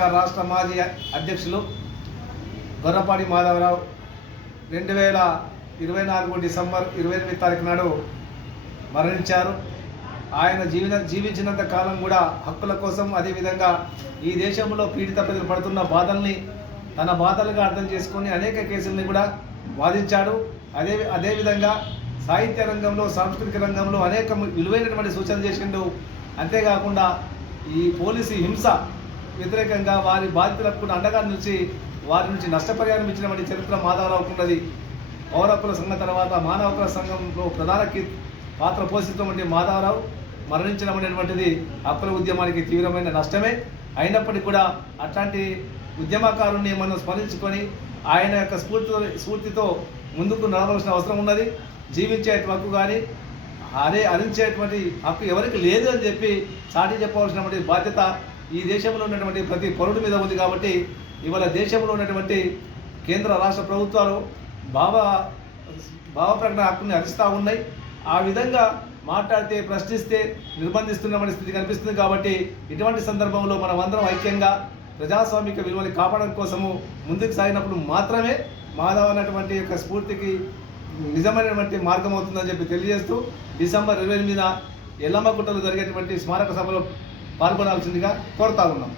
అంబేద్కర్ రాష్ట్ర మాజీ అధ్యక్షులు గొర్రపాటి మాధవరావు 2024 డిసెంబర్ 28 తారీఖు నాడు మరణించారు. ఆయన జీవించినంత కాలం కూడా హక్కుల కోసం, అదేవిధంగా ఈ దేశంలో పీడిత ప్రజలు పడుతున్న బాధల్ని తన బాధలుగా అర్థం చేసుకొని అనేక కేసుల్ని కూడా వాదించాడు. అదేవిధంగా సాహిత్య రంగంలో, సాంస్కృతిక రంగంలో అనేక విలువైనటువంటి సూచనలు చేసిండు. అంతేకాకుండా ఈ పోలీసు హింస వ్యతిరేకంగా వారి బాధితులకు కూడా అండగా నుంచి వారి నుంచి నష్టపరిహారం ఇచ్చినటువంటి చరిత్ర మాధవరావుకు ఉన్నది. పౌర హక్కుల సంఘం తర్వాత మానవ హక్కుల సంఘంలో ప్రధాన పాత్ర పోషిస్తున్నటువంటి మాధవరావు మరణించడం అనేటువంటిది హక్కుల ఉద్యమానికి తీవ్రమైన నష్టమే. అయినప్పటికీ కూడా అట్లాంటి ఉద్యమకారుణ్ణి మనం స్మరించుకొని ఆయన యొక్క స్ఫూర్తితో ముందుకు నడవలసిన అవసరం ఉన్నది. జీవించే హక్కు కానీ హరించేటువంటి హక్కు ఎవరికి లేదు అని చెప్పి సాటి చెప్పవలసినటువంటి బాధ్యత ఈ దేశంలో ఉన్నటువంటి ప్రతి పౌరుడి మీద ఉంది. కాబట్టి ఇవాళ దేశంలో ఉన్నటువంటి కేంద్ర రాష్ట్ర ప్రభుత్వాలు భావ ప్రకటన హక్కుని హరిస్తూ ఉన్నాయి. ఆ విధంగా మాట్లాడితే, ప్రశ్నిస్తే నిర్బంధిస్తున్నటువంటి స్థితి కనిపిస్తుంది. కాబట్టి ఇటువంటి సందర్భంలో మనం అందరం ఐక్యంగా ప్రజాస్వామిక విలువని కాపాడడం కోసము ముందుకు సాగినప్పుడు మాత్రమే మాధవ్ అన్నటువంటి యొక్క స్ఫూర్తికి నిజమైనటువంటి మార్గం అవుతుందని చెప్పి తెలియజేస్తూ డిసెంబర్ 28న ఎల్లమ్మగుట్టలో జరిగేటువంటి స్మారక సభలో పాల్గొనాల్సిందిగా కోరుతా ఉన్నాం.